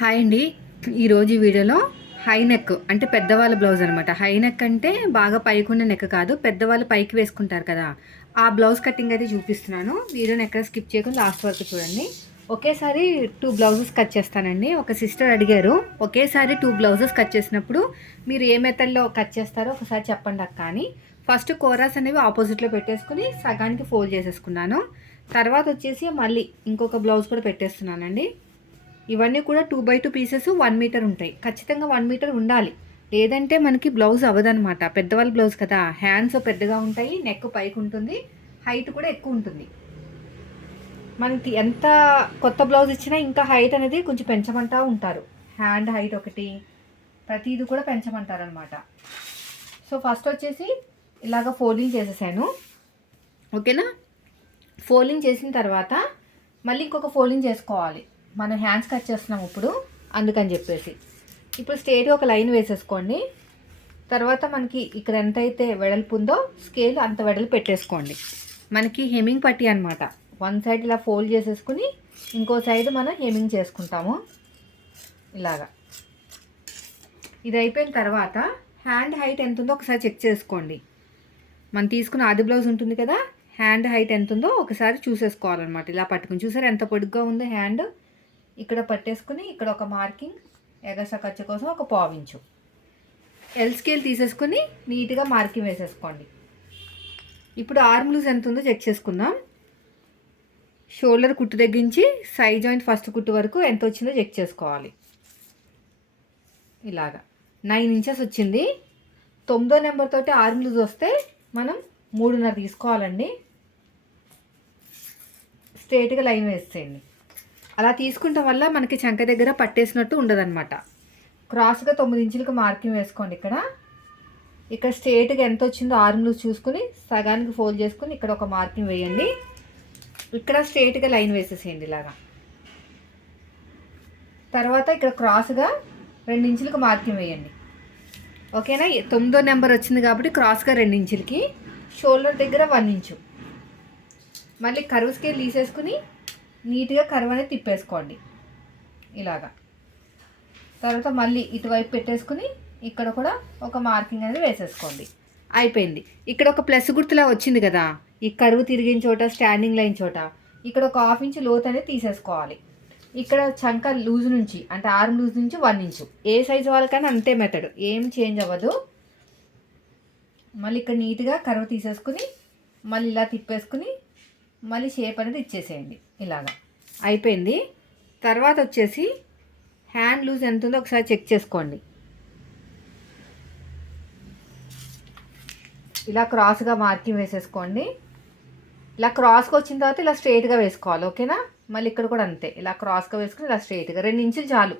Hi అండి. ఈరోజు వీడియోలో హై నెక్ అంటే పెద్దవాళ్ళ బ్లౌజ్ అనమాట హై నెక్ అంటే బాగా పైకున్న నెక్ కాదు పెద్దవాళ్ళు పైకి వేసుకుంటారు కదా. ఆ బ్లౌజ్ కటింగ్ అయితే చూపిస్తున్నాను. వీడియోని ఎక్కడ స్కిప్ చేయకుండా లాస్ట్ వరకు చూడండి. ఒకేసారి టూ బ్లౌజెస్ కట్ చేస్తానండి. ఒక సిస్టర్ అడిగారు ఒకేసారి టూ బ్లౌజెస్ కట్ చేసినప్పుడు మీరు ఏ మెథడ్లో కట్ చేస్తారో ఒకసారి చెప్పండి అక్క అని. ఫస్ట్ కోరాస్ అనేవి ఆపోజిట్లో పెట్టేసుకుని సగానికి ఫోల్డ్ చేసేసుకున్నాను. తర్వాత వచ్చేసి మళ్ళీ ఇంకొక బ్లౌజ్ కూడా పెట్టేస్తున్నానండి. ఇవన్నీ కూడా two by two pieces one metre ఉంటాయి. ఖచ్చితంగా వన్ మీటర్ ఉండాలి. లేదంటే మనకి బ్లౌజ్ అవ్వదనమాట పెద్దవాళ్ళ బ్లౌజ్ కదా. హ్యాండ్స్ పెద్దగా ఉంటాయి నెక్ పైకి ఉంటుంది హైట్ కూడా ఎక్కువ ఉంటుంది. మనకి ఎంత కొత్త బ్లౌజ్ ఇచ్చినా ఇంకా హైట్ అనేది కొంచెం పెంచమంటూ ఉంటారు. హ్యాండ్ హైట్ ఒకటి ప్రతిదీ కూడా పెంచమంటారు అనమాట సో ఫస్ట్ వచ్చేసి ఇలాగ ఫోల్డింగ్ చేసేసాను. ఓకేనా ఫోల్డింగ్ చేసిన తర్వాత మళ్ళీ ఇంకొక ఫోల్డింగ్ చేసుకోవాలి. మనం హ్యాండ్స్ కట్ చేస్తున్నాం ఇప్పుడు. అందుకని చెప్పేసి. ఇప్పుడు స్ట్రేట్గా ఒక లైన్ వేసేసుకోండి. తర్వాత మనకి ఇక్కడ ఎంత అయితే వెడల్పు ఉందో స్కేల్ అంత వెడల్పు పెట్టేసుకోండి. మనకి హెమింగ్ పట్టి అనమాట వన్ సైడ్ ఇలా ఫోల్డ్ చేసేసుకుని ఇంకో సైడ్ మనం హెమింగ్ చేసుకుంటాము. ఇలాగా. ఇది అయిపోయిన తర్వాత హ్యాండ్ హైట్ ఎంత ఉందో ఒకసారి చెక్ చేసుకోండి. మనం తీసుకున్న ఆది బ్లౌజ్ ఉంటుంది కదా హ్యాండ్ హైట్ ఎంత ఉందో ఒకసారి చూసేసుకోవాలన్నమాట. ఇలా పట్టుకుని చూసారు ఎంత పొడుగ్గా ఉందో హ్యాండ్ ఇక్కడ పట్టేసుకుని ఇక్కడ ఒక మార్కింగ్ ఎగస ఖర్చు కోసం ఒక పావించు. ఎల్ స్కేల్ తీసేసుకుని నీట్గా మార్కింగ్ వేసేసుకోండి. ఇప్పుడు ఆర్మ్ లూజ్ ఎంత ఉందో చెక్ చేసుకుందాం. షోల్డర్ కుట్టు తగ్గించి సైడ్ జాయింట్ ఫస్ట్ కుట్టు వరకు ఎంత వచ్చిందో చెక్ చేసుకోవాలి. ఇలాగా. నైన్ ఇంచెస్ వచ్చింది. తొమ్మిదో నెంబర్ తోటి ఆర్మ్ లూజ్ వస్తే మనం మూడున్నర తీసుకోవాలండి. స్ట్రేట్గా లైన్ వేసేయండి. అలా తీసుకుంటాం వల్ల మనకి చంక దగ్గర పట్టేసినట్టు ఉండదన్నమాట. క్రాస్గా తొమ్మిది ఇంచులకు మార్కింగ్ వేసుకోండి ఇక్కడ. ఇక్కడ స్ట్రేట్గా ఎంత వచ్చిందో ఆర్మ్ లూజ్ చూసుకుని సగానికి ఫోల్డ్ చేసుకుని ఇక్కడ ఒక మార్కింగ్ వేయండి. ఇక్కడ స్ట్రేట్గా లైన్ వేసేసేయండి ఇలాగా. తర్వాత ఇక్కడ క్రాస్గా రెండు ఇంచులకు మార్కింగ్ వేయండి. ఓకేనా? తొమ్మిదో నెంబర్ వచ్చింది కాబట్టి క్రాస్గా రెండు ఇంచులకి. షోల్డర్ దగ్గర వన్ ఇంచు. మళ్ళీ కరువు స్కేల్ తీసేసుకుని నీట్గా కరువు అనేది తిప్పేసుకోండి. ఇలాగా. తర్వాత మళ్ళీ ఇటువైపు పెట్టేసుకుని ఇక్కడ కూడా ఒక మార్కింగ్ అనేది వేసేసుకోండి. అయిపోయింది. ఇక్కడ ఒక ప్లస్ గుర్తులా వచ్చింది కదా? ఈ కరువు తిరిగిన చోట స్టాండింగ్ లైన్ చోట ఇక్కడ ఒక హాఫ్ ఇంచ్ లోత్ అనేది తీసేసుకోవాలి. ఇక్కడ చంక లూజ్ నుంచి అంటే ఆర్మ్ లూజ్ నుంచి వన్ ఇంచు. ఏ సైజు వాళ్ళకైనా అంతే మెథడ్. ఏం చేంజ్ అవ్వదు. మళ్ళీ ఇక్కడ నీట్గా కరువు తీసేసుకుని మళ్ళీ ఇలా తిప్పేసుకుని మళ్ళీ షేప్ అనేది ఇచ్చేసేయండి. ఇలాగా. అయిపోయింది. తర్వాత వచ్చేసి హ్యాండ్ లూజ్ ఎంత ఉందో ఒకసారి చెక్ చేసుకోండి. ఇలా క్రాస్గా మార్కింగ్ వేసేసుకోండి. ఇలా క్రాస్గా వచ్చిన తర్వాత ఇలా స్ట్రైట్గా వేసుకోవాలి ఓకేనా? మళ్ళీ ఇక్కడ కూడా అంతే. ఇలా క్రాస్గా వేసుకుని ఇలా స్ట్రైట్గా రెండు ఇంచులు చాలు.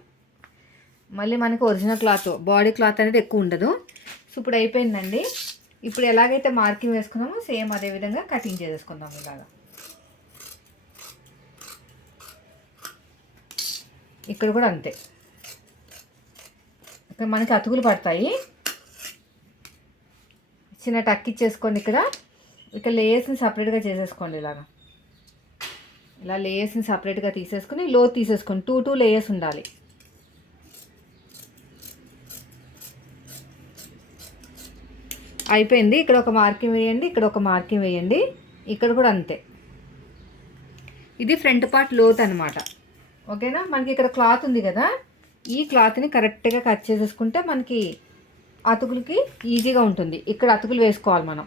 మళ్ళీ మనకి ఒరిజినల్ క్లాత్ బాడీ క్లాత్ అనేది ఎక్కువ ఉండదు. సో ఇప్పుడు అయిపోయిందండి. ఇప్పుడు ఎలాగైతే మార్కింగ్ వేసుకున్నామో సేమ్ అదే విధంగా కటింగ్ చేసేసుకుందాం ఇలాగా. ఇక్కడ కూడా అంతే. ఇక్కడ మనకి అతుకులు పడతాయి. చిన్న టక్ ఇచ్చేసుకోండి ఇక్కడ. ఇక్కడ లేయర్స్ని సపరేట్గా చేసేసుకోండి ఇలాగా. ఇలా లేయర్స్ని సపరేట్గా తీసేసుకుని లో తీసేసుకోండి. టూ టూ లేయర్స్ ఉండాలి. అయిపోయింది. ఇక్కడ ఒక మార్కింగ్ వేయండి. ఇక్కడ ఒక మార్కింగ్ వేయండి. ఇక్కడ కూడా అంతే. ఇది ఫ్రంట్ పార్ట్ లోత్ అనమాట ఓకేనా? మనకి ఇక్కడ క్లాత్ ఉంది కదా? ఈ క్లాత్ని కరెక్ట్గా కట్ చేసేసుకుంటే మనకి అతుకులకి ఈజీగా ఉంటుంది. ఇక్కడ అతుకులు వేసుకోవాలి మనం.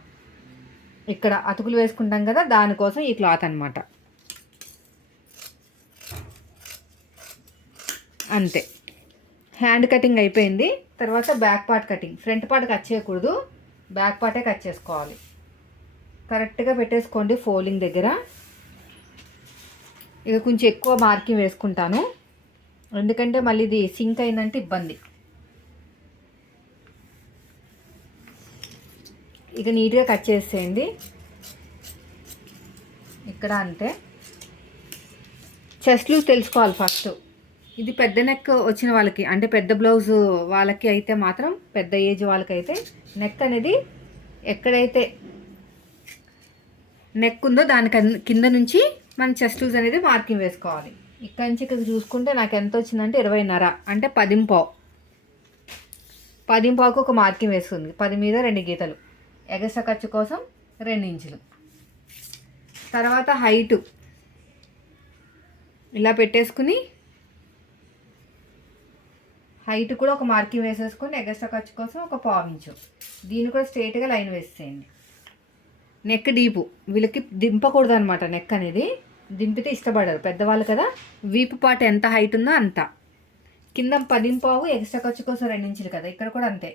ఇక్కడ అతుకులు వేసుకుంటాం కదా దానికోసం ఈ క్లాత్ అనమాట అంతే. హ్యాండ్ కటింగ్ అయిపోయింది. తర్వాత back part cutting. Front part cut చేయకూడదు. బ్యాక్ పార్టే కట్ చేసుకోవాలి. కరెక్ట్గా పెట్టేసుకోండి ఫోలింగ్ దగ్గర. ఇక కొంచెం ఎక్కువ మార్కింగ్ వేసుకుంటాను. ఎందుకంటే మళ్ళీ ఇది సింక్ అయిందంటే ఇబ్బంది. ఇక నీట్గా కట్ చేసేయండి. ఇక్కడ అంతే. చెస్ట్లు తెలుసుకోవాలి ఫస్ట్. ఇది పెద్ద నెక్ వచ్చిన వాళ్ళకి అంటే పెద్ద బ్లౌజ్ వాళ్ళకి అయితే మాత్రం పెద్ద ఏజ్ వాళ్ళకైతే నెక్ అనేది ఎక్కడైతే నెక్ ఉందో దాని కింద నుంచి మన చెస్ట్ లూజ్ అనేది మార్కింగ్ వేసుకోవాలి. ఇక్కడి నుంచి ఇక్కడ చూసుకుంటే నాకు ఎంత వచ్చిందంటే ఇరవైన్నర అంటే పదింపావు. పదింపావుకు ఒక మార్కింగ్ వేస్తుంది పది మీద రెండు గీతలు. ఎగస ఖర్చు కోసం రెండు ఇంచులు. తర్వాత హైటు ఇలా పెట్టేసుకుని హైట్ కూడా ఒక మార్కింగ్ వేసేసుకొని ఎగస్ట్రా ఖర్చు కోసం ఒక పావు ఇంచు. దీన్ని కూడా స్ట్రైట్గా లైన్ వేసేయండి. Neck deep. వీళ్ళకి దింపకూడదు అనమాట నెక్ అనేది. దింపితే ఇష్టపడరు. పెద్దవాళ్ళు కదా వీపు పాట ఎంత హైట్ ఉందో అంత. కింద పదింపావు ఎక్స్ట్రా ఖర్చు కోసం రెండు ఇంచులు కదా. ఇక్కడ కూడా అంతే.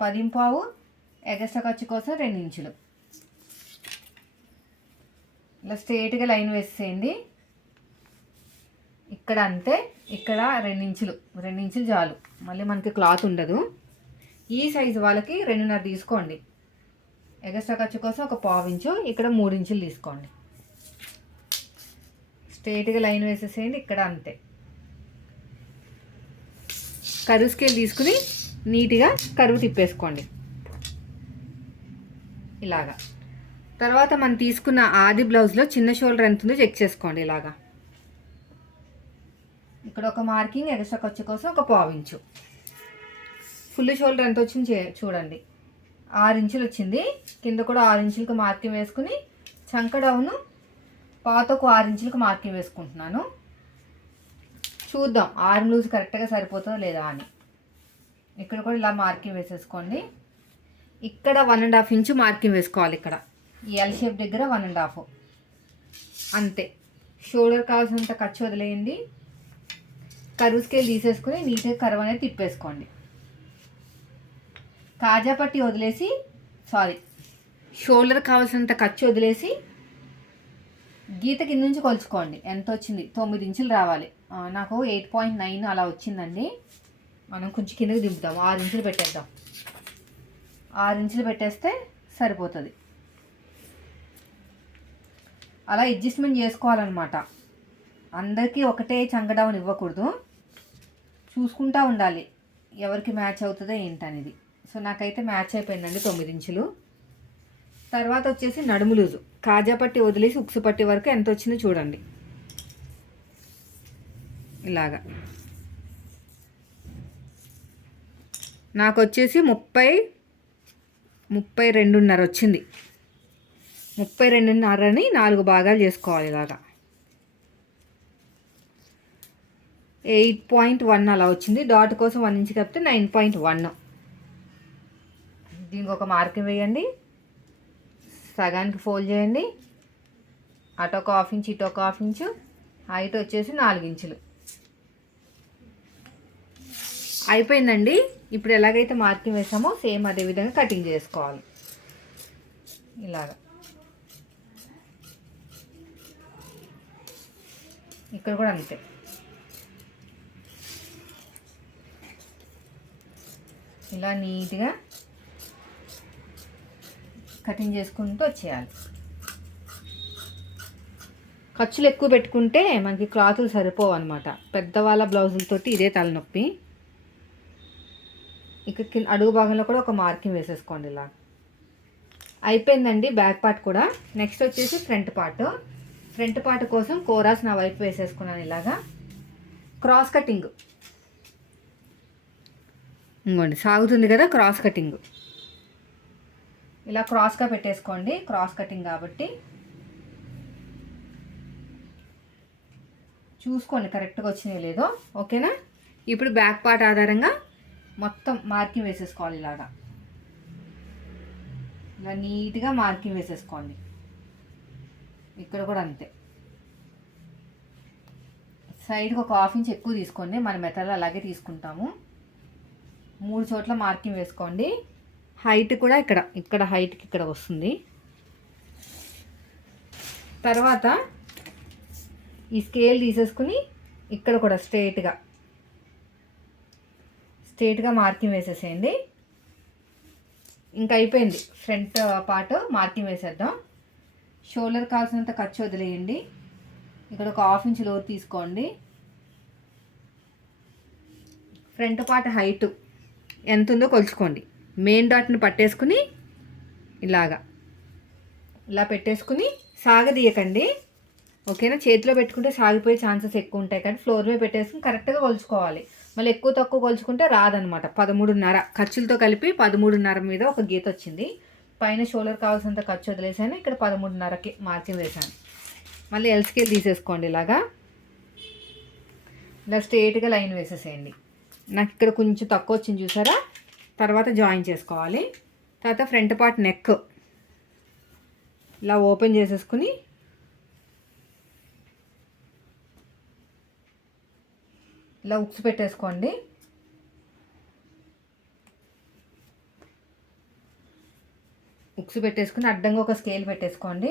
పదింపావు ఎక్స్ట్రా ఖర్చు కోసం రెండు ఇంచులు ఇలా స్ట్రేట్గా లైన్ వేసేయండి. ఇక్కడ అంతే ఇక్కడ రెండించులు. రెండించులు చాలు. మళ్ళీ మనకి క్లాత్ ఉండదు. ఈ సైజు వాళ్ళకి రెండున్నర తీసుకోండి. ఎగస్ట్రా ఖర్చు కోసం ఒక పావించు ఇక్కడ మూడు ఇంచులు తీసుకోండి. స్ట్రైట్గా లైన్ వేసేసేయండి ఇక్కడ అంతే. కరువు స్కేల్ తీసుకుని నీట్గా కరువు తిప్పేసుకోండి. ఇలాగా. తర్వాత మనం తీసుకున్న ఆది బ్లౌజ్లో చిన్న షోల్డర్ ఎంత ఉందో చెక్ చేసుకోండి ఇలాగా. ఇక్కడ ఒక మార్కింగ్ ఎగస్ట్రా ఖర్చు కోసం ఒక పావించు ఫుల్ షోల్డర్ ఎంత వచ్చింది చూడండి. ఆరు ఇంచులు వచ్చింది. కింద కూడా ఆరు ఇంచులకు మార్కింగ్ వేసుకుని చంక డౌను ఆరు ఇంచులకు మార్కింగ్ వేసుకుంటున్నాను. చూద్దాం ఆర్మ్ లూజ్ కరెక్ట్గా సరిపోతుందో లేదా అని. ఇక్కడ కూడా ఇలా మార్కింగ్ వేసేసుకోండి. ఇక్కడ one and half inch marking వేసుకోవాలి ఇక్కడ. ఈ ఎల్ షేప్ దగ్గర వన్ అండ్ హాఫ్ అంతే. షోల్డర్ కావాల్సినంత ఖర్చు వదిలేయండి. కరువు స్కేల్ తీసేసుకుని నీట్గా కరువు అనేది తిప్పేసుకోండి. కాజా పట్టి వదిలేసి సారీ షోల్డర్ కావాల్సినంత ఖర్చు వదిలేసి గీత కింద నుంచి కొలుచుకోండి. ఎంత వచ్చింది? తొమ్మిది ఇంచులు రావాలి. నాకు ఎయిట్ పాయింట్ నైన్ అలా వచ్చిందండి. మనం కొంచెం కిందకి దింపుదాం. ఆరు ఇంచులు పెట్టేద్దాం. ఆరు ఇంచులు పెట్టేస్తే సరిపోతుంది. అలా అడ్జస్ట్మెంట్ చేసుకోవాలన్నమాట. అందరికీ ఒకటే చంకడౌన్ ఇవ్వకూడదు. చూసుకుంటా ఉండాలి. ఎవరికి మ్యాచ్ అవుతుందో ఏంటనేది. సో నాకైతే మ్యాచ్ అయిపోయిందండి తొమ్మిది ఇంచులు. తర్వాత వచ్చేసి నడుము లూజు. కాజా పట్టి వదిలేసి ఉక్సు పట్టి వరకు ఎంత వచ్చిందో చూడండి. ఇలాగా. నాకు వచ్చేసి ముప్పై ముప్పై రెండున్నర వచ్చింది. ముప్పై రెండున్నరని నాలుగు భాగాలు చేసుకోవాలి ఇలాగా. ఎయిట్ పాయింట్ వన్ అలా వచ్చింది. డాట్ కోసం వన్ ఇంచ్ కప్పితే నైన్ పాయింట్ వన్. ఇంకొక మార్కింగ్ వేయండి. సగానికి ఫోల్డ్ చేయండి. అటు ఒక హాఫ్ ఇంచ్ ఇటు ఒక హాఫ్ ఇంచు. హైట్ వచ్చేసి నాలుగు ఇంచులు. అయిపోయిందండి. ఇప్పుడు ఎలాగైతే మార్కింగ్ వేసామో సేమ్ అదే విధంగా కటింగ్ చేసుకోవాలి. ఇలాగా. ఇక్కడ కూడా అంతే. ఇలా నీట్గా కటింగ్ చేసుకుంటూ వచ్చేయాలి. ఖర్చులు ఎక్కువ పెట్టుకుంటే మనకి క్లాతులు సరిపోవు అనమాట పెద్దవాళ్ళ బ్లౌజులతోటి ఇదే తలనొప్పి. ఇక కింద అడుగు భాగంలో కూడా ఒక మార్కింగ్ వేసేసుకోండి ఇలా. అయిపోయిందండి బ్యాక్ పార్ట్ కూడా. నెక్స్ట్ వచ్చేసి ఫ్రంట్ పార్ట్. ఫ్రంట్ పార్ట్ కోసం కోరాస్ నా వైపు వేసేసుకున్నాను ఇలాగా. Cross cutting. ఇంకోండి సాగుతుంది కదా క్రాస్ కటింగ్. ఇలా క్రాస్గా పెట్టేసుకోండి. క్రాస్ కటింగ్ కాబట్టి. చూసుకోండి కరెక్ట్గా వచ్చినాయి లేదో. ఓకేనా ఇప్పుడు బ్యాక్ పార్ట్ ఆధారంగా మొత్తం మార్కింగ్ వేసేసుకోవాలి ఇలాగా. ఇలా నీట్గా మార్కింగ్ వేసేసుకోండి. ఇక్కడ కూడా అంతే. సైడ్కి ఒక హాఫ్ ఇంచ్ ఎక్కువ తీసుకోండి. మన మెథడ్లో అలాగే తీసుకుంటాము. మూడు చోట్ల మార్కింగ్ వేసుకోండి. హైట్ కూడా ఇక్కడ ఇక్కడ హైట్కి ఇక్కడ వస్తుంది. తర్వాత ఈ స్కేల్ తీసేసుకుని ఇక్కడ కూడా స్ట్రేట్గా స్ట్రేట్గా మార్కింగ్ వేసేసేయండి. ఇంకా అయిపోయింది. ఫ్రంట్ పార్ట్ మార్కింగ్ వేసేద్దాం. షోల్డర్ కావాల్సినంత ఖర్చు వదిలేయండి. ఇక్కడ ఒక హాఫ్ ఇంచ్ లోతు తీసుకోండి. ఫ్రంట్ పార్ట్ హైట్ ఎంత ఉందో కొలుచుకోండి. మెయిన్ డాట్ని పట్టేసుకుని ఇలాగా. ఇలా పెట్టేసుకుని సాగదీయకండి. ఓకేనా? చేతిలో పెట్టుకుంటే సాగిపోయే ఛాన్సెస్ ఎక్కువ ఉంటాయి కానీ ఫ్లోర్ మీద పెట్టేసుకుని కరెక్ట్గా కొలుచుకోవాలి. మళ్ళీ ఎక్కువ తక్కువ కొలుచుకుంటే రాదనమాట పదమూడున్నర ఖర్చులతో కలిపి పదమూడున్నర మీద ఒక గీత వచ్చింది. పైన షోల్డర్ కావాల్సినంత ఖర్చు వదిలేసాను. ఇక్కడ పదమూడున్నరకి మార్కింగ్ వేసాను మళ్ళీ ఎల్ స్కేల్ తీసేసుకోండి ఇలాగా. ఇలా స్ట్రేట్గా లైన్ వేసేసేయండి. నాకు ఇక్కడ కొంచెం తక్కువ వచ్చింది చూసారా? తర్వాత జాయిన్ చేసుకోవాలి. తర్వాత ఫ్రంట్ పార్ట్ నెక్. ఇలా ఓపెన్ చేసేసుకుని ఇలా ఉక్స్ పెట్టేసుకోండి. ఉక్స్ పెట్టేసుకుని అడ్డంగా ఒక స్కేల్ పెట్టేసుకోండి.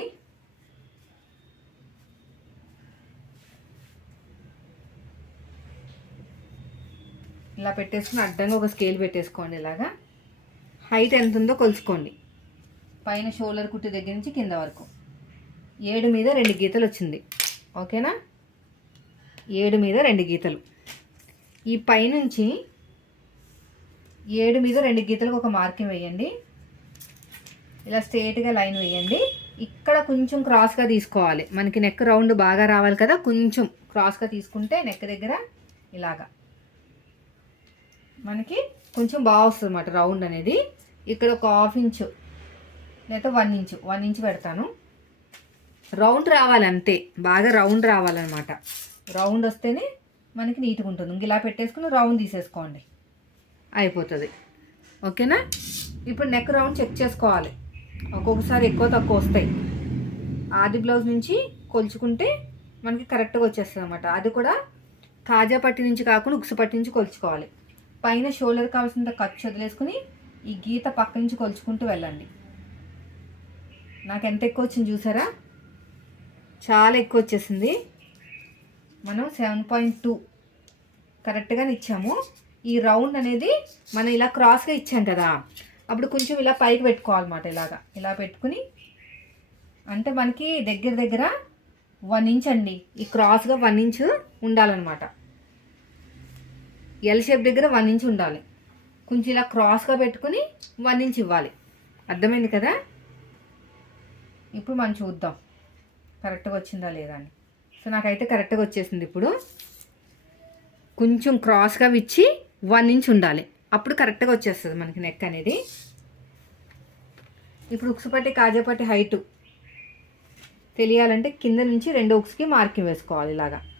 ఇలా పెట్టేసుకుని అడ్డంగా ఒక స్కేల్ పెట్టేసుకోండి ఇలాగా. హైట్ ఎంత ఉందో కొలుచుకోండి. పైన షోల్డర్ కుట్టి దగ్గర నుంచి కింద వరకు. ఏడు మీద రెండు గీతలు వచ్చింది. ఓకేనా ఏడు మీద రెండు గీతలు. ఈ పైనుంచి ఏడు మీద రెండు గీతలకు ఒక మార్కింగ్ వేయండి. ఇలా స్ట్రేట్గా లైన్ వేయండి. ఇక్కడ కొంచెం క్రాస్గా తీసుకోవాలి. మనకి నెక్ రౌండ్ బాగా రావాలి కదా? కొంచెం క్రాస్గా తీసుకుంటే నెక్ దగ్గర ఇలాగా. మనకి కొంచెం బాగా వస్తుంది అన్నమాట రౌండ్ అనేది. ఇక్కడ ఒక హాఫ్ ఇంచు లేదా వన్ ఇంచు వన్ ఇంచ్ పెడతాను. రౌండ్ రావాలి అంతే బాగా రౌండ్ రావాలన్నమాట. రౌండ్ వస్తేనే మనకి నీట్గా ఉంటుంది. ఇంక ఇలా పెట్టేసుకుని రౌండ్ తీసేసుకోండి. అయిపోతుంది. ఓకేనా? ఇప్పుడు నెక్ రౌండ్ చెక్ చేసుకోవాలి. ఒక్కొక్కసారి ఎక్కువ తక్కువ వస్తాయి. ఆది బ్లౌజ్ నుంచి కొలుచుకుంటే మనకి కరెక్ట్గా వచ్చేస్తుంది అనమాట అది కూడా కాజా పట్టి నుంచి కాకుండా ఉక్సు పట్టి నుంచి కొలుచుకోవాలి. పైన షోల్డర్ కావాల్సినంత ఖర్చు వదిలేసుకుని ఈ గీత పక్క నుంచి కొలుచుకుంటూ వెళ్ళండి. నాకు ఎంత ఎక్కువ వచ్చింది చూసారా? చాలా ఎక్కువ వచ్చేసింది. మనం సెవెన్ పాయింట్ టూ కరెక్ట్గానే ఇచ్చాము. ఈ రౌండ్ అనేది మనం ఇలా క్రాస్గా ఇచ్చాం కదా అప్పుడు కొంచెం ఇలా పైకి పెట్టుకోవాలన్నమాట ఇలాగా. ఇలా పెట్టుకుని అంటే మనకి దగ్గర దగ్గర వన్ ఇంచ్ అండి. ఈ క్రాస్గా వన్ ఇంచ్ ఉండాలన్నమాట. ఎల్ షేప్ దగ్గర వన్ ఇంచ్ ఉండాలి. కొంచెం ఇలా క్రాస్గా పెట్టుకుని వన్ ఇంచ్ ఇవ్వాలి. అర్థమైంది కదా? ఇప్పుడు మనం చూద్దాం. కరెక్ట్గా వచ్చిందా లేదా అని. సో నాకైతే కరెక్ట్గా వచ్చేసింది ఇప్పుడు. కొంచెం క్రాస్గా ఇచ్చి వన్ ఇంచ్ ఉండాలి. అప్పుడు కరెక్ట్గా వచ్చేస్తుంది మనకి నెక్ అనేది. ఇప్పుడు ఉక్సుపట్టి కాజాపట్టి హైటు తెలియాలంటే కింద నుంచి రెండు ఉక్స్కి మార్కింగ్ వేసుకోవాలి ఇలాగా.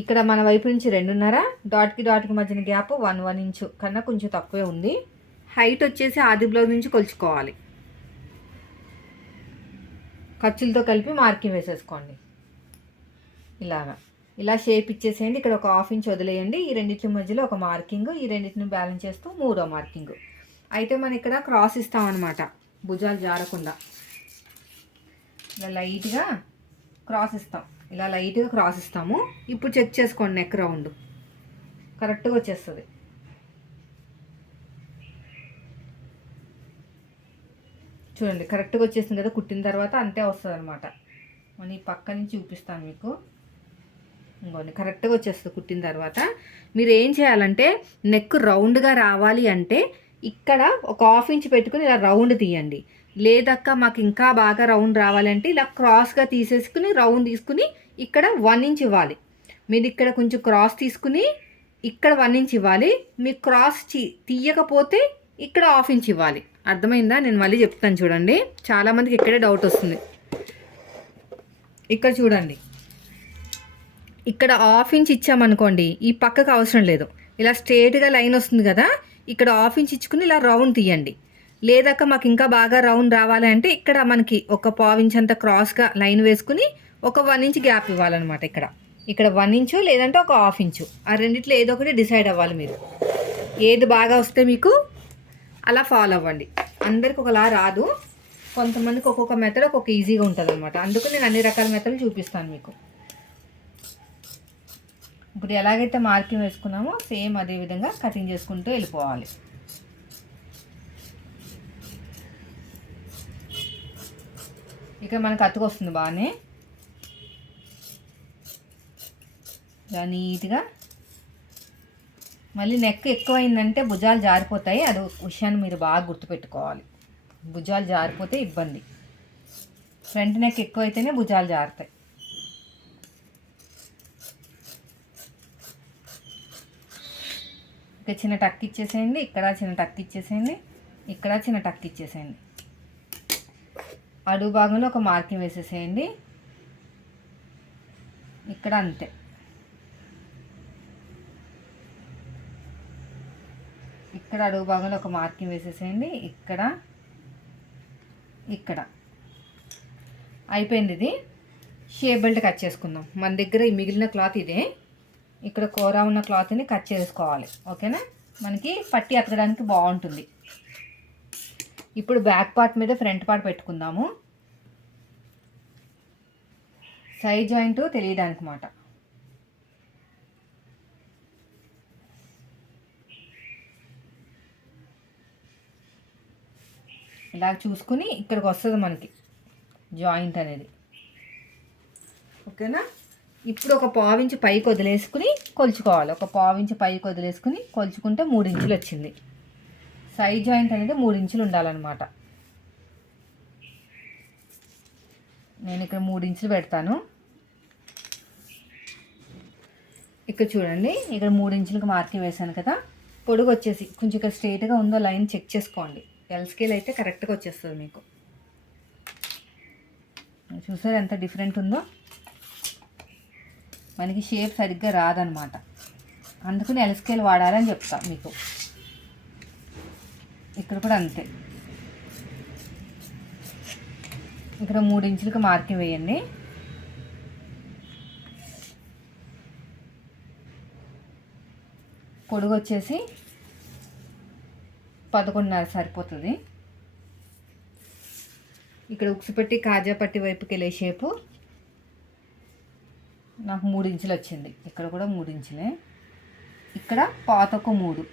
ఇక్కడ మన వైపు నుంచి రెండున్నర డాట్కి డాట్కి మధ్యన గ్యాప్ వన్ వన్ ఇంచు కన్నా కొంచెం తక్కువే ఉంది. హైట్ వచ్చేసి ఆది బ్లౌజ్ నుంచి కొలుచుకోవాలి. ఖర్చులతో కలిపి మార్కింగ్ వేసేసుకోండి. ఇలాగా. ఇలా షేప్ ఇచ్చేసేయండి. ఇక్కడ ఒక హాఫ్ ఇంచ్ వదిలేయండి. ఈ రెండింటి మధ్యలో ఒక మార్కింగ్ ఈ రెండింటిని బ్యాలెన్స్ చేస్తూ మూడో మార్కింగ్ అయితే మనం ఇక్కడ క్రాస్ ఇస్తామన్నమాట. భుజాలు జారకుండా. ఇలా లైట్గా క్రాస్ ఇస్తాం. ఇలా లైట్గా క్రాస్ ఇస్తాము. ఇప్పుడు చెక్ చేసుకోండి నెక్ రౌండ్. కరెక్ట్గా వచ్చేస్తుంది. చూడండి కరెక్ట్గా వచ్చేసింది కదా కుట్టిన తర్వాత అంతే వస్తుంది అనమాట మన పక్క నుంచి చూపిస్తాను మీకు. ఇంకోండి కరెక్ట్గా వచ్చేస్తుంది కుట్టిన తర్వాత. మీరు ఏం చేయాలంటే నెక్ రౌండ్గా రావాలి అంటే ఇక్కడ ఒక హాఫ్ ఇంచ్ పెట్టుకుని ఇలా రౌండ్ తీయండి. లేదక్క మాకు ఇంకా బాగా రౌండ్ రావాలంటే ఇలా క్రాస్గా తీసేసుకుని రౌండ్ తీసుకుని ఇక్కడ వన్ ఇంచ్ ఇవ్వాలి. మీరు ఇక్కడ కొంచెం క్రాస్ తీసుకుని ఇక్కడ వన్ ఇంచ్ ఇవ్వాలి. మీకు క్రాస్ తీయకపోతే ఇక్కడ హాఫ్ ఇంచ్ ఇవ్వాలి. అర్థమైందా? నేను మళ్ళీ చెప్తాను చూడండి. చాలామందికి ఇక్కడే డౌట్ వస్తుంది. ఇక్కడ చూడండి. ఇక్కడ హాఫ్ ఇంచ్ ఇచ్చామనుకోండి ఈ పక్కకు అవసరం లేదు. ఇలా స్ట్రేట్గా లైన్ వస్తుంది కదా ఇక్కడ హాఫ్ ఇంచ్ ఇచ్చుకుని ఇలా రౌండ్ తీయండి. లేదాక మాకు ఇంకా బాగా రౌండ్ రావాలి అంటే ఇక్కడ మనకి ఒక పావు ఇంచ్ అంత క్రాస్గా లైన్ వేసుకుని ఒక వన్ ఇంచ్ గ్యాప్ ఇవ్వాలన్నమాట ఇక్కడ. ఇక్కడ వన్ ఇంచు లేదంటే ఒక హాఫ్ ఇంచు. ఆ రెండిట్లో ఏదో ఒకటి డిసైడ్ అవ్వాలి మీరు. ఏది బాగా వస్తే మీకు అలా ఫాలో అవ్వండి. అందరికి ఒకలా రాదు. కొంతమందికి ఒక్కొక్క మెథడ్ ఒక్కొక్క ఈజీగా ఉంటుంది అనమాట అందుకు నేను అన్ని రకాల మెథడ్లు చూపిస్తాను మీకు. ఇప్పుడు ఎలాగైతే మార్కింగ్ వేసుకున్నామో సేమ్ అదే విధంగా కటింగ్ చేసుకుంటూ వెళ్ళిపోవాలి. ఇక్కడ మనకు అతుకొస్తుంది బాగానే. ఇలా నీట్గా. మళ్ళీ నెక్ ఎక్కువైందంటే భుజాలు జారిపోతాయి. అది విషయాన్ని మీరు బాగా గుర్తుపెట్టుకోవాలి. భుజాలు జారిపోతే ఇబ్బంది. ఫ్రంట్ నెక్ ఎక్కువ అయితేనే భుజాలు జారుతాయి. ఇక్కడ చిన్న టక్ ఇచ్చేసేయండి ఇక్కడ చిన్న టక్ ఇచ్చేసేయండి ఇక్కడ చిన్న టక్ ఇచ్చేసేయండి. అడుగు భాగంలో ఒక మార్కింగ్ వేసేసేయండి. ఇక్కడ అంతే. ఇక్కడ అడుగు భాగంలో ఒక మార్కింగ్ వేసేసేయండి ఇక్కడ ఇక్కడ. అయిపోయింది ఇది. షేప్ బెల్ట్ కట్ చేసుకుందాం. మన దగ్గర ఈ మిగిలిన క్లాత్ ఇదే. ఇక్కడ కూర ఉన్న క్లాత్ని కట్ చేసుకోవాలి. ఓకేనా? మనకి పట్టి అతకడానికి బాగుంటుంది. ఇప్పుడు బ్యాక్ పార్ట్ మీద ఫ్రంట్ పార్ట్ పెట్టుకుందాము. సైడ్ జాయింట్ తెలియడానికి మాట ఇలా చూసుకుని ఇక్కడికి వస్తుంది మనకి జాయింట్ అనేది. ఓకేనా? ఇప్పుడు ఒక పావించి పైకి వదిలేసుకుని కొలుచుకోవాలి. ఒక పావించి పైకి వదిలేసుకుని కొలుచుకుంటే మూడు ఇంచులు వచ్చింది. సైడ్ జాయింట్ అనేది మూడు ఇంచులు ఉండాలన్నమాట. నేను ఇక్కడ మూడు ఇంచులు పెడతాను. ఇక్కడ చూడండి ఇక్కడ మూడు ఇంచులకు మార్కింగ్ వేసాను కదా. పొడుగు వచ్చేసి కొంచెం ఇక్కడ స్ట్రైట్గా ఉందో లైన్ చెక్ చేసుకోండి. ఎల్ స్కేల్ అయితే కరెక్ట్గా వచ్చేస్తుంది మీకు. చూసారు ఎంత డిఫరెంట్ ఉందో? మనకి షేప్ సరిగ్గా రాదనమాట. అందుకని ఎల్ స్కేల్ వాడాలని చెప్తా మీకు. ఇక్కడ కూడా అంతే. ఇక్కడ మూడు ఇంచులకు మార్కింగ్ వేయండి. పొడుగు వచ్చేసి పదకొండున్నర సరిపోతుంది. ఇక్కడ ఉక్సు పెట్టి కాజా పట్టి వైపుకి వెళ్ళే షేపు నాకు మూడు ఇంచులు వచ్చింది. ఇక్కడ కూడా మూడు ఇంచులే. ఇక్కడ పాతకు మూడు.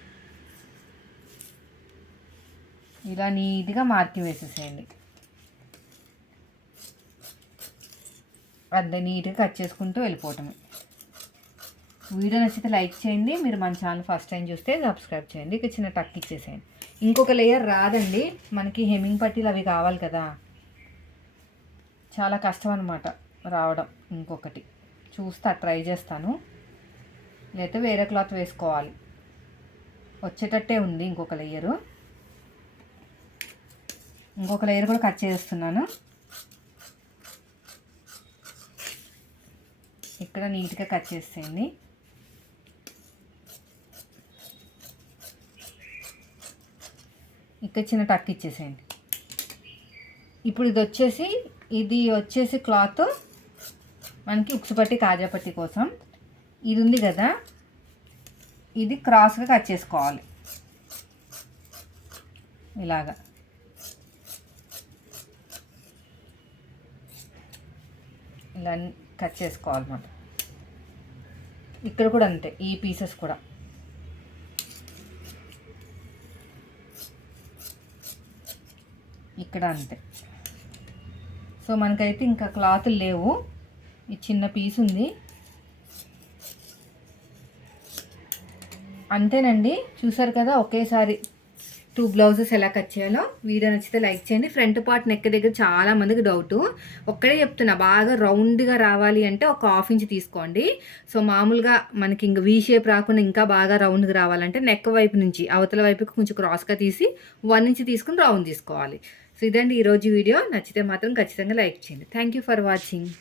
ఇలా నీట్గా మార్కింగ్ వేసేసేయండి. అంత నీట్గా కట్ చేసుకుంటూ వెళ్ళిపోవటమే. వీడియో నచ్చితే లైక్ చేయండి. మీరు మన ఛానల్ ఫస్ట్ టైం చూస్తే సబ్స్క్రైబ్ చేయండి. ఇక చిన్న టక్ ఇచ్చేసేయండి. ఇంకొక లేయర్ రాదండి. మనకి హెమింగ్ పట్టీలు అవి కావాలి కదా. చాలా కష్టం అనమాట రావడం ఇంకొకటి. చూస్తా ట్రై చేస్తాను. లేకపోతే వేరే క్లాత్ వేసుకోవాలి. వచ్చేటట్టే ఉంది ఇంకొక లేయరు ఇంకొక లేయర్ కూడా కట్ చేస్తున్నాను. ఇక్కడ నీట్గా కట్ చేసేయండి. ఇక్కడ చిన్న టక్ ఇచ్చేసేయండి. ఇప్పుడు ఇది వచ్చేసి ఇది వచ్చేసి క్లాత్ మనకి ఉక్సుపట్టి కాజాపట్టి కోసం. ఇది ఉంది కదా. ఇది క్రాస్గా కట్ చేసుకోవాలి. ఇలాగా. ఇలా కట్ చేసుకోవాలన్నమాట ఇక్కడ కూడా అంతే ఈ పీసెస్ కూడా. ఇక్కడ అంతే. సో మనకైతే ఇంకా క్లాతులు లేవు. ఈ చిన్న పీస్ ఉంది. అంతేనండి. చూసారు కదా ఒకేసారి టూ బ్లౌజెస్ ఎలా కట్ చేయాలో. వీడియో నచ్చితే లైక్ చేయండి. ఫ్రంట్ పార్ట్ నెక్ దగ్గర చాలా మందికి డౌట్ ఒక్కడే చెప్తున్నా బాగా రౌండ్గా రావాలి అంటే ఒక హాఫ్ ఇంచ్ తీసుకోండి. సో మామూలుగా మనకి ఇంకా వీ షేప్ రాకుండా ఇంకా బాగా రౌండ్గా రావాలంటే నెక్ వైపు నుంచి అవతల వైపుకి కొంచెం క్రాస్గా తీసి వన్ ఇంచ్ తీసుకుని రౌండ్ తీసుకోవాలి. సో ఇదండి ఈరోజు వీడియో. నచ్చితే మాత్రం ఖచ్చితంగా లైక్ చేయండి. Thank you for watching